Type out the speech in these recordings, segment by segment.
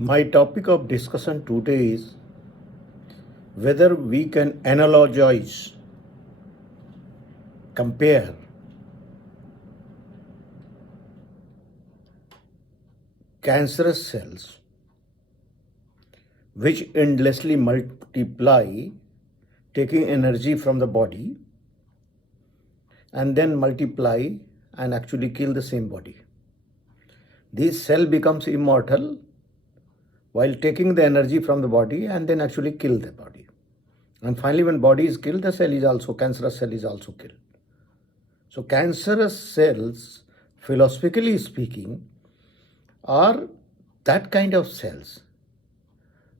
My topic of discussion today is whether we can analogize, compare cancerous cells which endlessly multiply, taking energy from the body and then multiply and actually kill the same body. This cell becomes immortal while taking the energy from the body and then actually kill the body. And finally, when body is killed, the cell is also, cancerous cell is also killed. So cancerous cells, philosophically speaking, are that kind of cells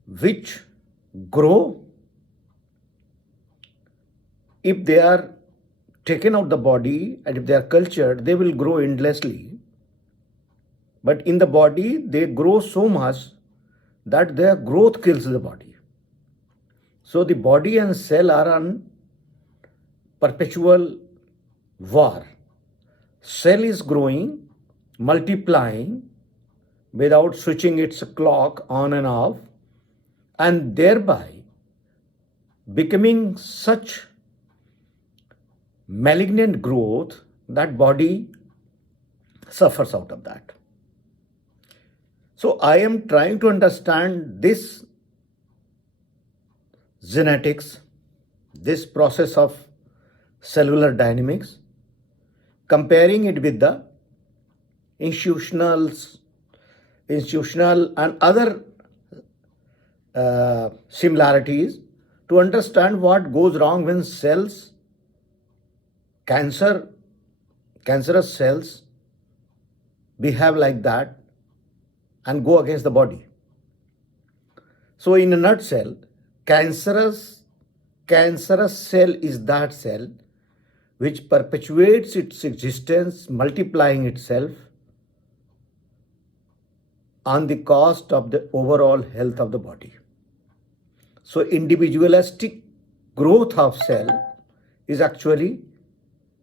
which grow if they are taken out the body, and if they are cultured, they will grow endlessly. But in the body, they grow so much that their growth kills the body. So the body and cell are on perpetual war. Cell is growing, multiplying without switching its clock on and off, and thereby becoming such malignant growth that body suffers out of that. So I am trying to understand this genetics, this process of cellular dynamics, comparing it with the institutional and other similarities to understand what goes wrong when cells, cancerous cells behave like that and go against the body. So in a nutshell, cancerous cell is that cell which perpetuates its existence, multiplying itself on the cost of the overall health of the body. So individualistic growth of cell is actually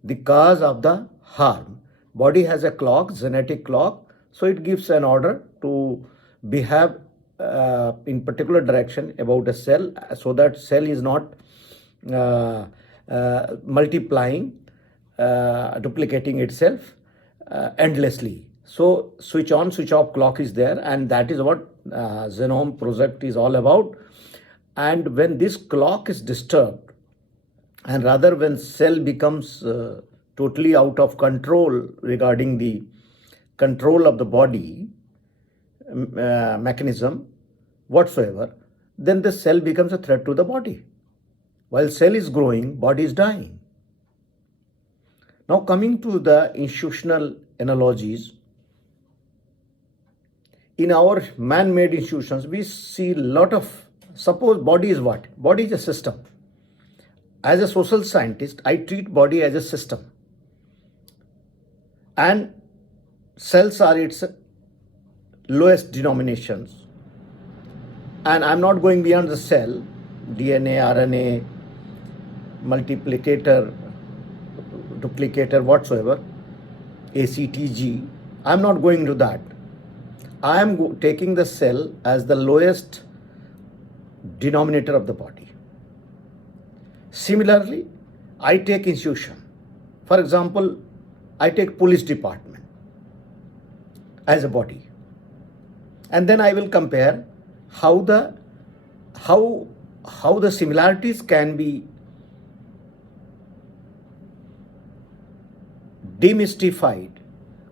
the cause of the harm. Body has a clock, genetic clock, so it gives an order to behave in particular direction about a cell, so that cell is not multiplying, duplicating itself endlessly. So switch on, switch off clock is there, and that is what Genome project is all about. And when this clock is disturbed, and rather when cell becomes totally out of control regarding the control of the body mechanism whatsoever, then the cell becomes a threat to the body. While cell is growing, body is dying. Now coming to the institutional analogies, in our man-made institutions, we see a lot of, suppose body is what? Body is a system. As a social scientist, I treat body as a system. And cells are its lowest denominations. And I'm not going beyond the cell, DNA, RNA, multiplicator, duplicator, whatsoever, ACTG. I'm not going to that. I am taking the cell as the lowest denominator of the body. Similarly, I take institution. For example, I take police department as a body. And then I will compare how the similarities can be demystified,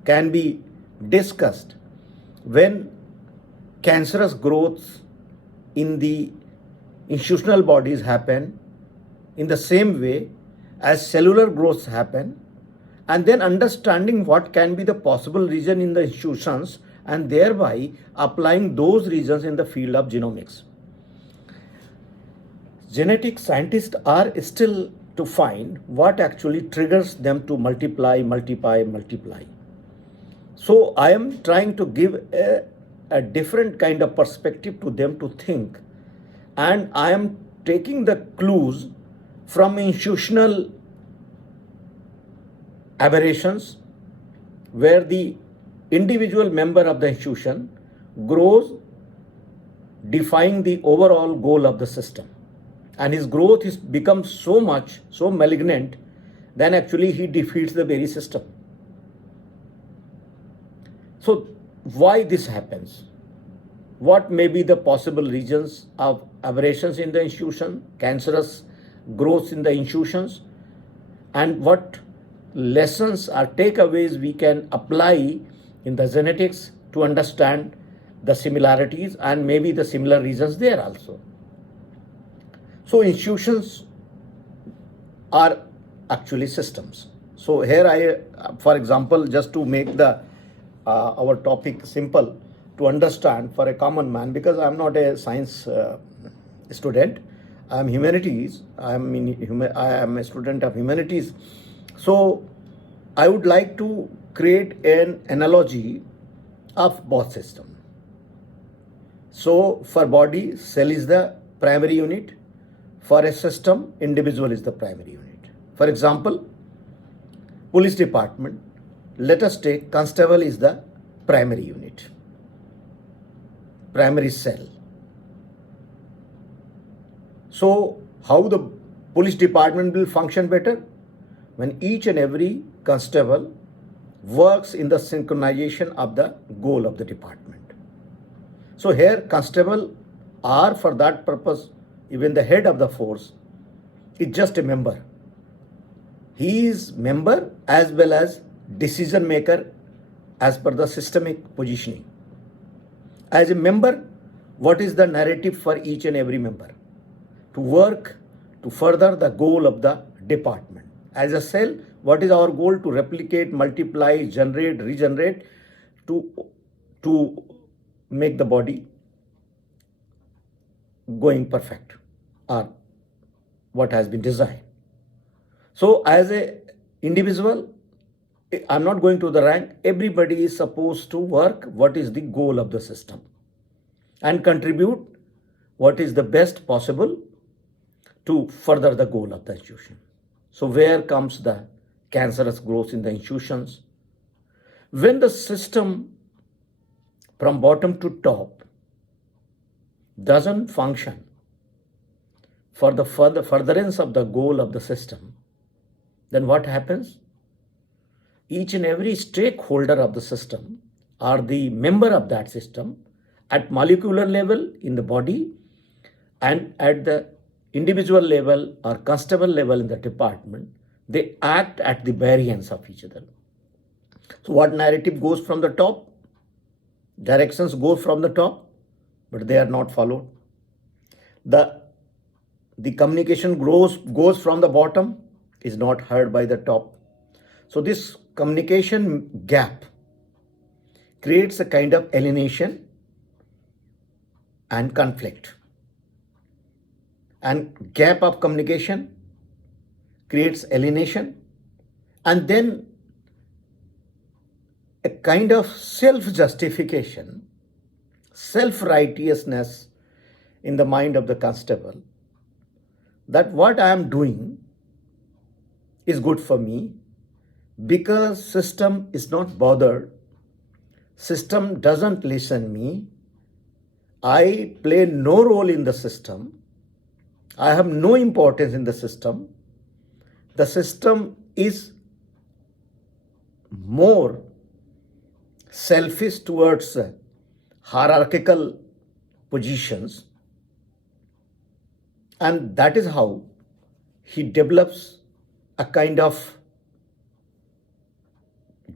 can be discussed when cancerous growths in the institutional bodies happen in the same way as cellular growths happen, and then understanding what can be the possible reason in the institutions and thereby applying those reasons in the field of genomics. Genetic scientists are still to find what actually triggers them to multiply. So I am trying to give a different kind of perspective to them to think, and I am taking the clues from institutional aberrations where the individual member of the institution grows defying the overall goal of the system. And his growth is becomes so much, so malignant, then actually he defeats the very system. So why this happens? What may be the possible reasons of aberrations in the institution, cancerous growth in the institutions, and what lessons or takeaways we can apply in the genetics to understand the similarities and maybe the similar reasons there also. So institutions are actually systems. So here for example, just to make the our topic simple to understand for a common man, because I'm not a science student, I'm humanities, I am a student of humanities. So I would like to create an analogy of both systems. So for body, cell is the primary unit. For a system, individual is the primary unit. For example, police department, let us take constable is the primary unit, primary cell. So how the police department will function better? When each and every constable works in the synchronization of the goal of the department. So here constable are for that purpose, even the head of the force is just a member. He is member as well as decision maker as per the systemic positioning. As a member, what is the narrative for each and every member? To work to further the goal of the department. As a cell, what is our goal? To replicate, multiply, generate, regenerate, to make the body going perfect or what has been designed. So as a individual, I'm not going to the rank, everybody is supposed to work what is the goal of the system and contribute what is the best possible to further the goal of the institution. So where comes the cancerous growth in the institutions? When the system from bottom to top doesn't function for the furtherance of the goal of the system, then what happens? Each and every stakeholder of the system or the member of that system at molecular level in the body and at the individual level or constable level in the department, they act at the variance of each other. So what narrative goes from the top? Directions go from the top, but they are not followed. The communication goes from the bottom, is not heard by the top. So this communication gap creates a kind of alienation and conflict. And gap of communication creates alienation and then a kind of self-justification, self-righteousness in the mind of the constable that what I am doing is good for me because system is not bothered, system doesn't listen me, I play no role in the system, I have no importance in the system is more selfish towards hierarchical positions, and that is how he develops a kind of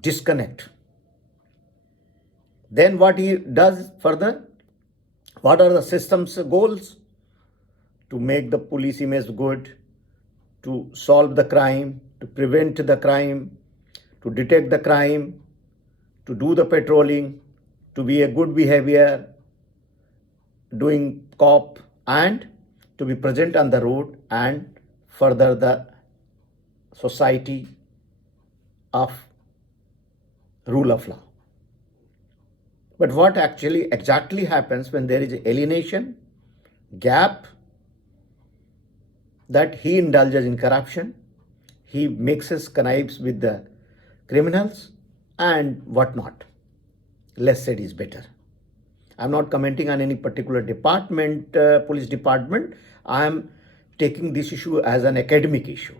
disconnect. Then what he does further? What are the system's goals? To make the police image good, to solve the crime, to prevent the crime, to detect the crime, to do the patrolling, to be a good behavior, doing cop, and to be present on the road and further the society of rule of law. But what exactly happens when there is alienation, gap, that he indulges in corruption, he mixes connives with the criminals and whatnot. Less said is better. I'm not commenting on any particular department, police department. I'm taking this issue as an academic issue.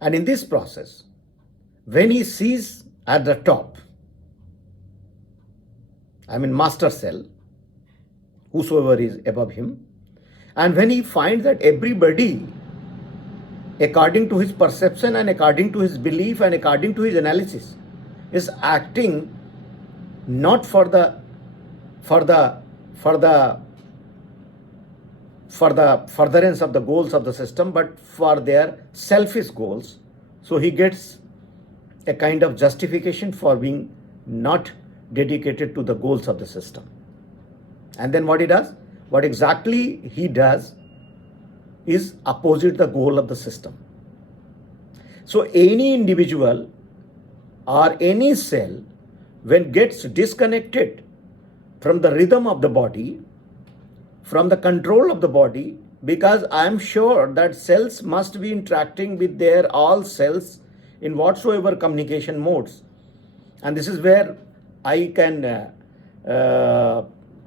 And in this process, when he sees at the top, master cell, whosoever is above him, and when he finds that everybody, according to his perception and according to his belief and according to his analysis, is acting not for the furtherance of the goals of the system, but for their selfish goals. So he gets a kind of justification for being not dedicated to the goals of the system. And then what he does, what exactly he does is opposite the goal of the system. So any individual or any cell, when gets disconnected from the rhythm of the body, from the control of the body, because I am sure that cells must be interacting with their all cells in whatsoever communication modes. And this is where I can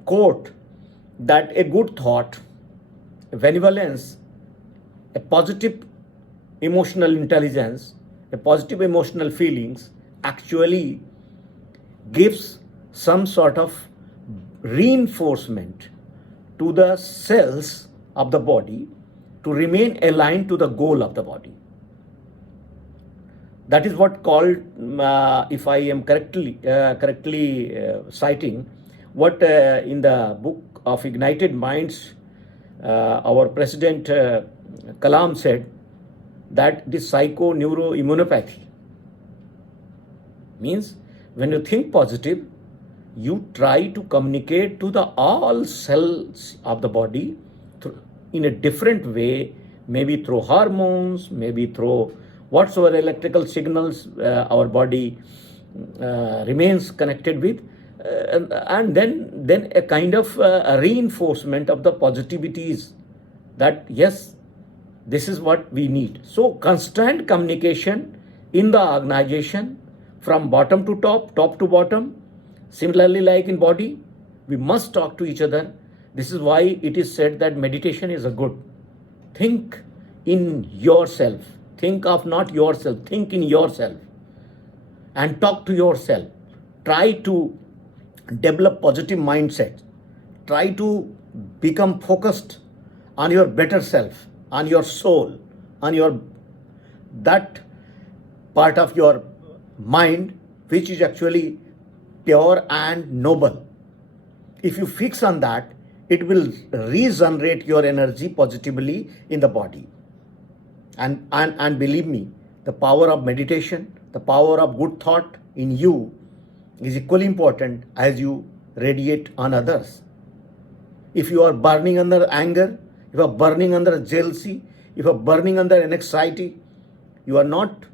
quote that a good thought, a benevolence, a positive emotional intelligence, a positive emotional feelings actually gives some sort of reinforcement to the cells of the body to remain aligned to the goal of the body. That is what called, if I am correctly citing, what in the book of Ignited Minds, our President Kalam said, that this psycho-neuroimmunopathy means when you think positive, you try to communicate to the all cells of the body in a different way, maybe through hormones, maybe through whatsoever electrical signals our body remains connected with, and then a kind of a reinforcement of the positivities that yes, this is what we need. So constant communication in the organization from bottom to top, top to bottom. Similarly, like in body, we must talk to each other. This is why it is said that meditation is a good. Think in yourself. Think of not yourself. Think in yourself. And talk to yourself. Try to develop positive mindset. Try to become focused on your better self, on your soul, on your that part of your mind which is actually pure and noble. If you fix on that, it will regenerate your energy positively in the body. And believe me, the power of meditation, the power of good thought in you is equally important as you radiate on others. If you are burning under anger, if you are burning under jealousy, if you are burning under anxiety, you are not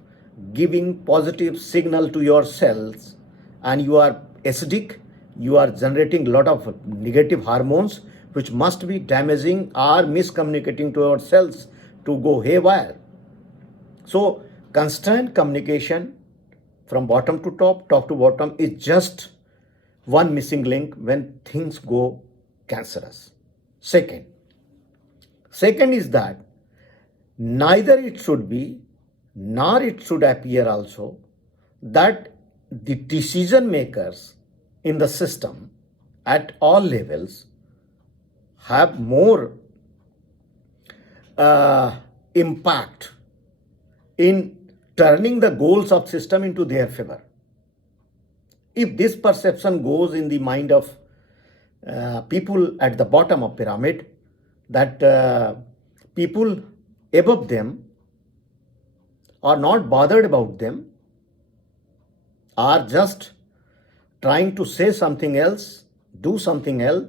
giving positive signal to your cells and you are acidic, you are generating a lot of negative hormones which must be damaging or miscommunicating to your cells to go haywire. So constant communication from bottom to top, top to bottom is just one missing link when things go cancerous. Second is that neither it should be nor it should appear also that the decision makers in the system at all levels have more impact in turning the goals of system into their favor. If this perception goes in the mind of people at the bottom of pyramid, that people above them are not bothered about them, are just trying to say something else, do something else,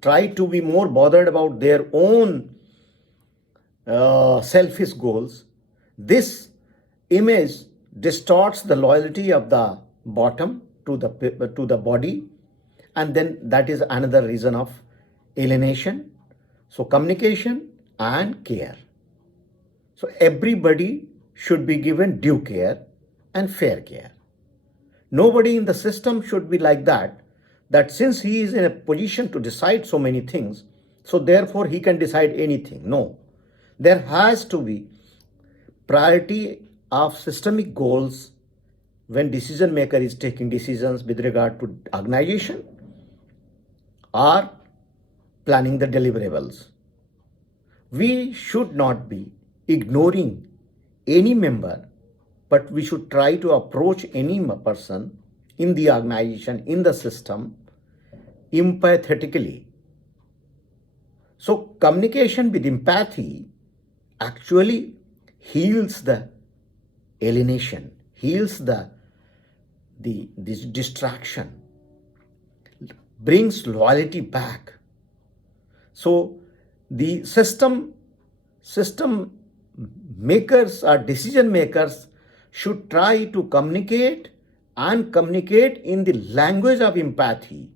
try to be more bothered about their own selfish goals, this image distorts the loyalty of the bottom to the body, and then that is another reason of alienation. So communication and care. So everybody should be given due care and fair care. Nobody in the system should be like that that since he is in a position to decide so many things, so therefore he can decide anything. No. There has to be priority of systemic goals when decision maker is taking decisions with regard to organization or planning the deliverables. We should not be ignoring any member, but we should try to approach any person in the organization, in the system, empathetically. So communication with empathy actually heals the alienation, heals the this distraction, brings loyalty back. So the system makers or decision makers should try to communicate and communicate in the language of empathy,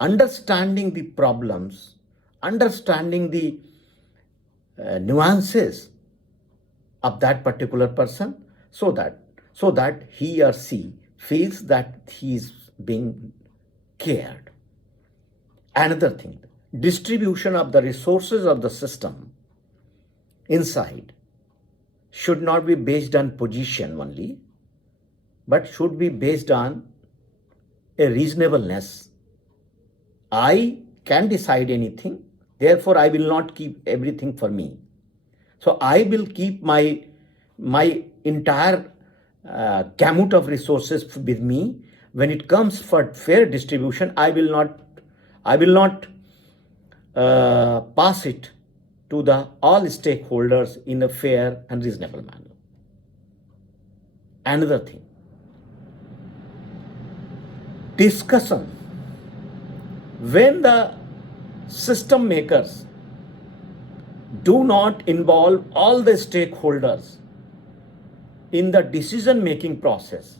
understanding the problems, understanding the nuances of that particular person, so that he or she feels that he is being cared. Another thing, distribution of the resources of the system inside should not be based on position only, but should be based on a reasonableness. I can decide anything, therefore I will not keep everything for me. So I will keep my entire gamut of resources with me. When it comes for fair distribution, I will not pass it to the all stakeholders in a fair and reasonable manner. Another thing, discussion. When the system makers do not involve all the stakeholders in the decision making process,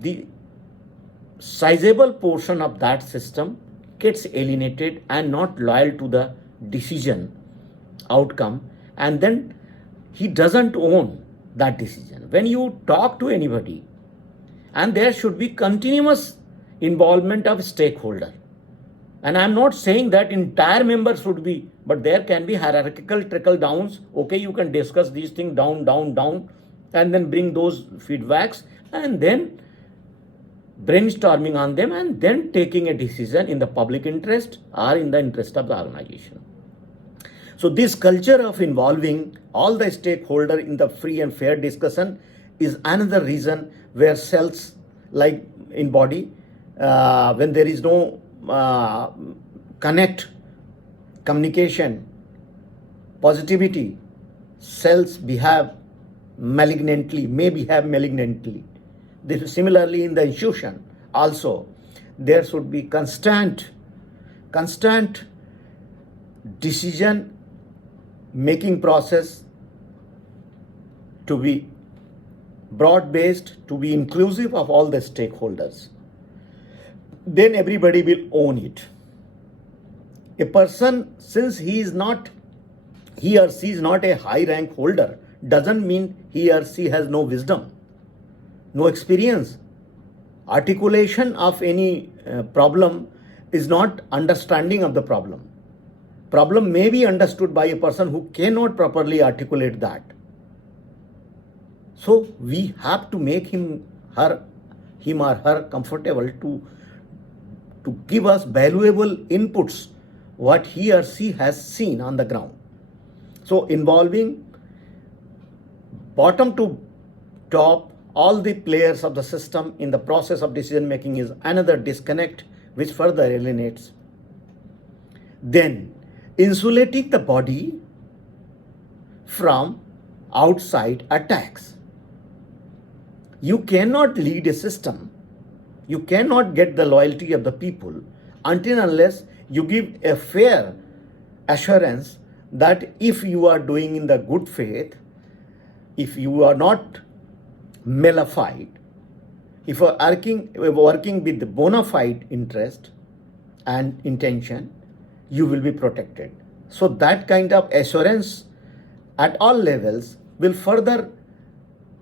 the sizable portion of that system gets alienated and not loyal to the decision outcome, and then he doesn't own that decision. When you talk to anybody, and there should be continuous involvement of stakeholder, and I'm not saying that entire members should be, but there can be hierarchical trickle downs. Okay, you can discuss these things down, and then bring those feedbacks, and then brainstorming on them, and then taking a decision in the public interest or in the interest of the organization. So this culture of involving all the stakeholder in the free and fair discussion is another reason where cells, like in body, when there is no communication, positivity, cells may behave malignantly. Similarly, in the institution also, there should be constant decision making process to be broad-based, to be inclusive of all the stakeholders. Then everybody will own it. A person, since he or she is not a high rank holder, doesn't mean he or she has no wisdom, no experience. Articulation of any problem is not understanding of the problem. Problem may be understood by a person who cannot properly articulate that. So we have to make him or her comfortable to give us valuable inputs, what he or she has seen on the ground. So involving bottom to top all the players of the system in the process of decision making is another disconnect which further alienates. Then insulating the body from outside attacks. You cannot lead a system, you cannot get the loyalty of the people until unless you give a fair assurance that if you are doing in the good faith, if you are not malafide, if you are working with the bona fide interest and intention, you will be protected. So that kind of assurance at all levels will further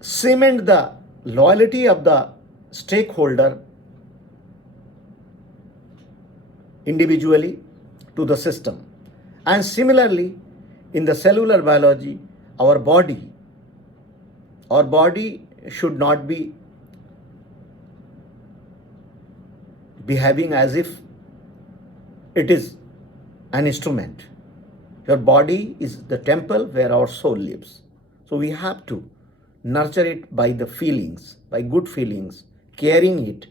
cement the loyalty of the stakeholder individually to the system. And similarly, in the cellular biology, our body should not be behaving as if it is an instrument. Your body is the temple where our soul lives. So we have to nurture it by the feelings, by good feelings, caring it,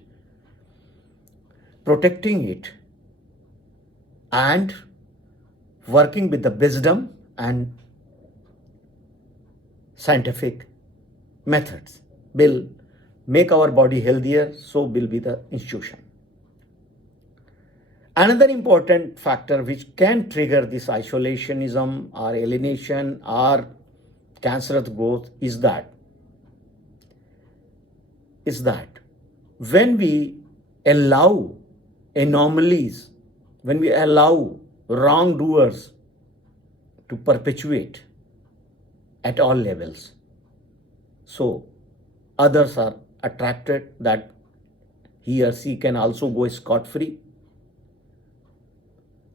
protecting it, and working with the wisdom and scientific methods will make our body healthier, so will be the institution. Another important factor which can trigger this isolationism or alienation or cancerous growth is that when we allow anomalies, when we allow wrongdoers to perpetuate at all levels, so others are attracted that he or she can also go scot-free.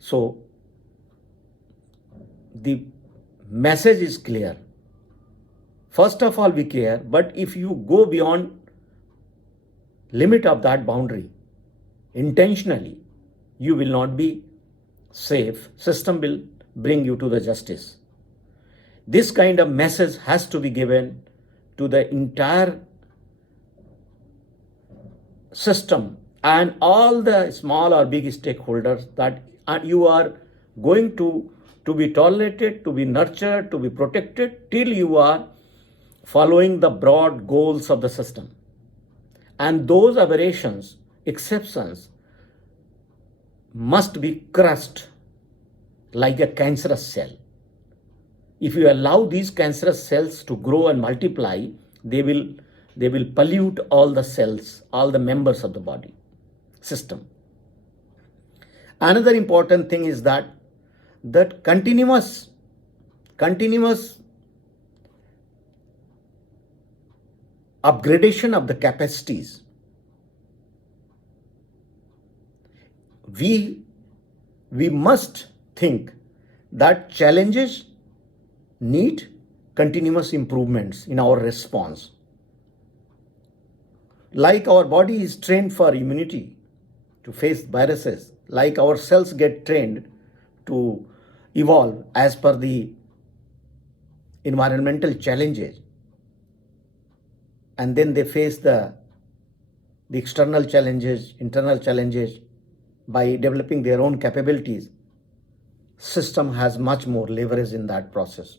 So the message is clear. First of all, we care, but if you go beyond limit of that boundary intentionally, you will not be safe. System will bring you to the justice. This kind of message has to be given to the entire system and all the small or big stakeholders that you are going to be tolerated, to be nurtured, to be protected till you are following the broad goals of the system. And those aberrations, exceptions, must be crushed like a cancerous cell. If you allow these cancerous cells to grow and multiply, they will pollute all the cells, all the members of the body system. Another important thing is that continuous upgradation of the capacities. We must think that challenges need continuous improvements in our response. Like our body is trained for immunity to face viruses, like our cells get trained to evolve as per the environmental challenges, and then they face the external challenges, internal challenges by developing their own capabilities. System has much more leverage in that process.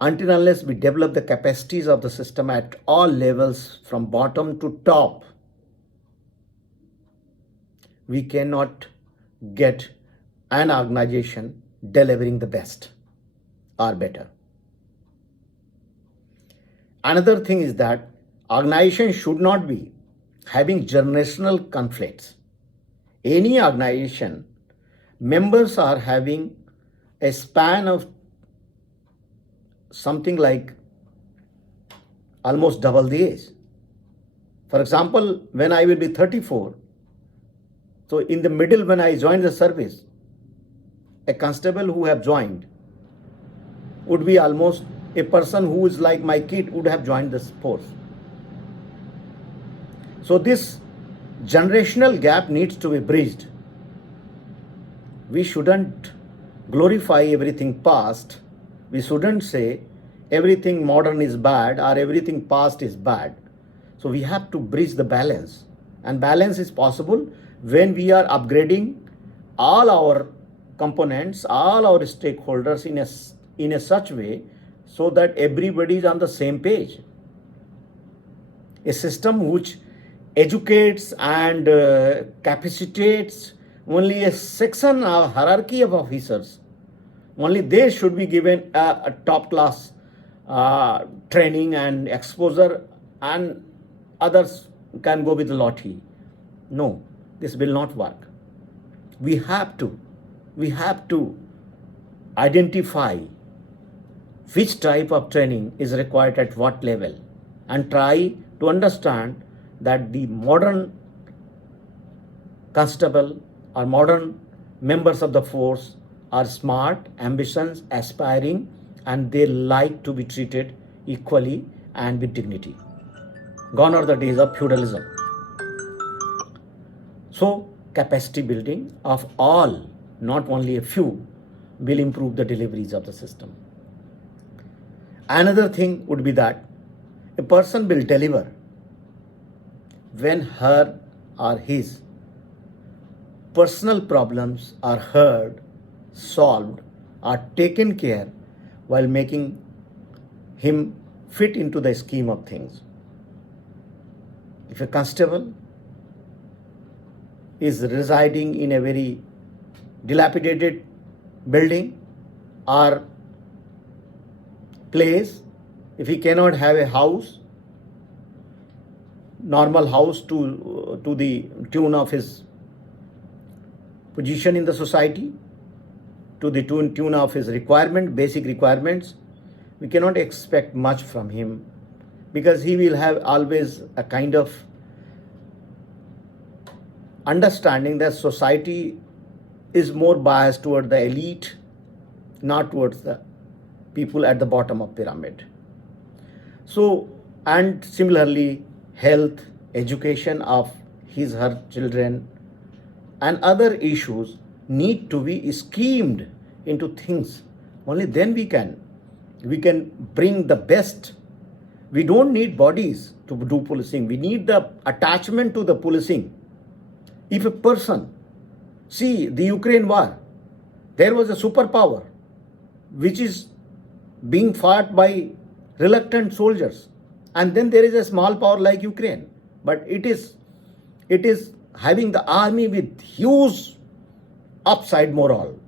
Until unless we develop the capacities of the system at all levels from bottom to top, we cannot get an organization delivering the best or better. Another thing is that organization should not be having generational conflicts. Any organization, members are having a span of something like almost double the age. For example, when I will be 34, so in the middle when I joined the service, a constable who have joined would be almost a person who is like my kid would have joined this force. So this generational gap needs to be bridged. We shouldn't glorify everything past. We shouldn't say everything modern is bad or everything past is bad. So we have to bridge the balance. And balance is possible when we are upgrading all our components, all our stakeholders in a such way so that everybody is on the same page. A system which educates and capacitates only a section or hierarchy of officers, only they should be given a top class training and exposure, and others can go with the lottery. No, this will not work. We have to identify which type of training is required at what level and try to understand that the modern constable Our modern members of the force are smart, ambitious, aspiring, and they like to be treated equally and with dignity. Gone are the days of feudalism. So, capacity building of all, not only a few, will improve the deliveries of the system. Another thing would be that a person will deliver when her or his personal problems are heard, solved, are taken care while making him fit into the scheme of things. If a constable is residing in a very dilapidated building or place, if he cannot have a house, normal house to the tune of his position in the society, to the tune of his requirement, basic requirements, we cannot expect much from him, because he will have always a kind of understanding that society is more biased toward the elite, not towards the people at the bottom of pyramid. So, and similarly, health, education of his, her children, and other issues need to be schemed into things. Only then we can bring the best. We don't need bodies to do policing. We need the attachment to the policing. If a person, see the Ukraine war, there was a superpower which is being fought by reluctant soldiers, and then there is a small power like Ukraine, but it is having the army with huge upside morale,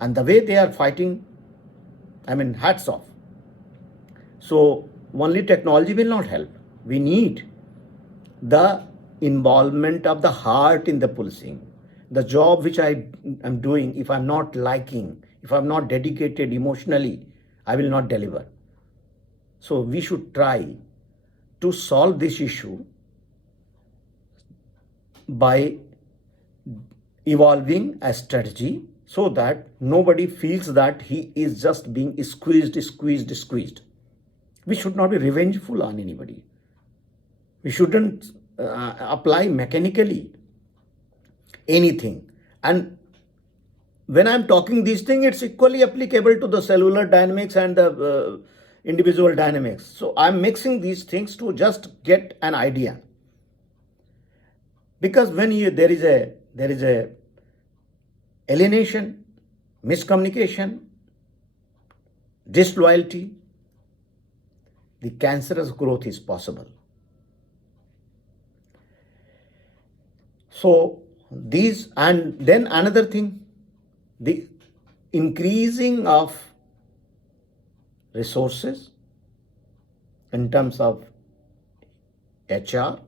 and the way they are fighting, I mean, hats off. So only technology will not help. We need the involvement of the heart in the policing. The job which I am doing, if I'm not liking, if I'm not dedicated emotionally, I will not deliver. So we should try to solve this issue by evolving a strategy so that nobody feels that he is just being squeezed. We should not be revengeful on anybody. We shouldn't apply mechanically anything. And when I'm talking these things, it's equally applicable to the cellular dynamics and the individual dynamics. So I'm mixing these things to just get an idea. Because when there is a alienation, miscommunication, disloyalty, the cancerous growth is possible. So these, and then another thing, the increasing of resources in terms of HR,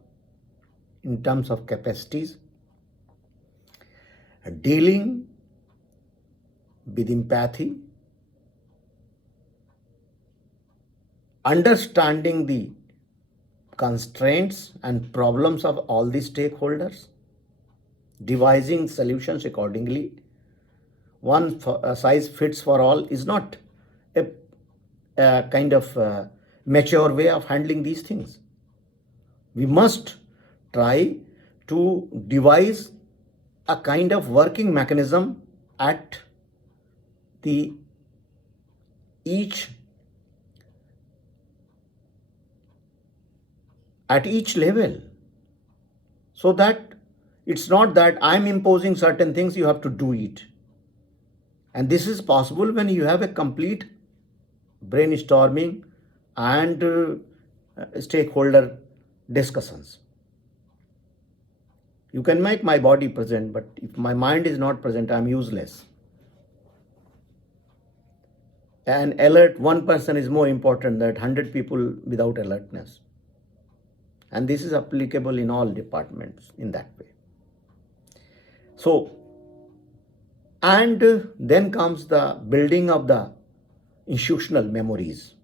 in terms of capacities, dealing with empathy, understanding the constraints and problems of all the stakeholders, devising solutions accordingly. One size fits for all is not a kind of mature way of handling these things. We must try to devise a kind of working mechanism at each level, so that it's not that I'm imposing certain things, you have to do it. And this is possible when you have a complete brainstorming and stakeholder discussions. You can make my body present, but if my mind is not present, I'm useless. An alert one person is more important than 100 people without alertness. And this is applicable in all departments in that way. So, and then comes the building of the institutional memories.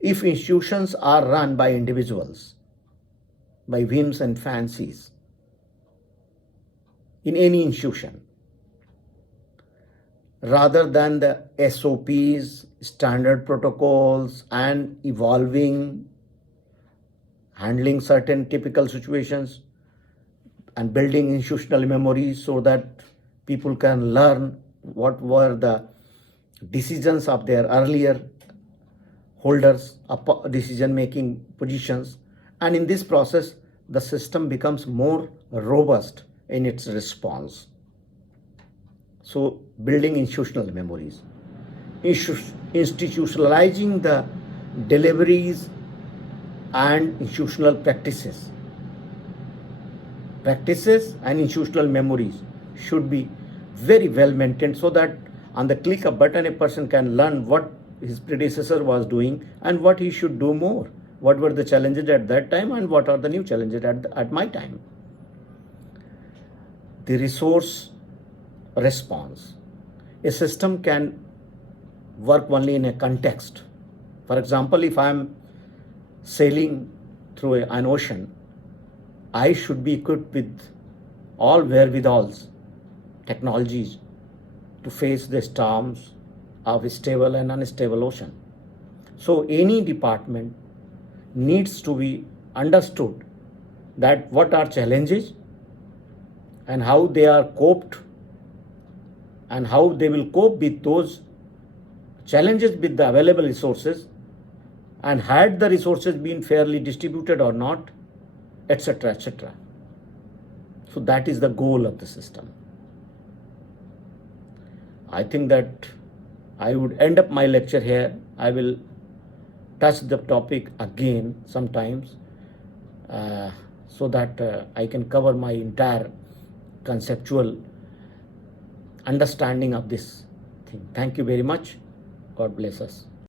If institutions are run by individuals, by whims and fancies, in any institution, rather than the SOPs, standard protocols, and evolving, handling certain typical situations, and building institutional memories so that people can learn what were the decisions of their earlier holders of decision making positions. And in this process, the system becomes more robust in its response. So, building institutional memories, institutionalizing the deliveries and institutional practices. Practices and institutional memories should be very well maintained so that on the click of button a person can learn what his predecessor was doing and what he should do more. What were the challenges at that time and what are the new challenges at my time. The resource response. A system can work only in a context. For example, if I am sailing through an ocean, I should be equipped with all wherewithals, technologies to face the storms of a stable and unstable ocean. So any department needs to be understood that what are challenges and how they are coped and how they will cope with those challenges with the available resources, and had the resources been fairly distributed or not, etc., etc. So that is the goal of the system. I think that I would end up my lecture here. I will touch the topic again sometimes so that I can cover my entire conceptual understanding of this thing. Thank you very much. God bless us.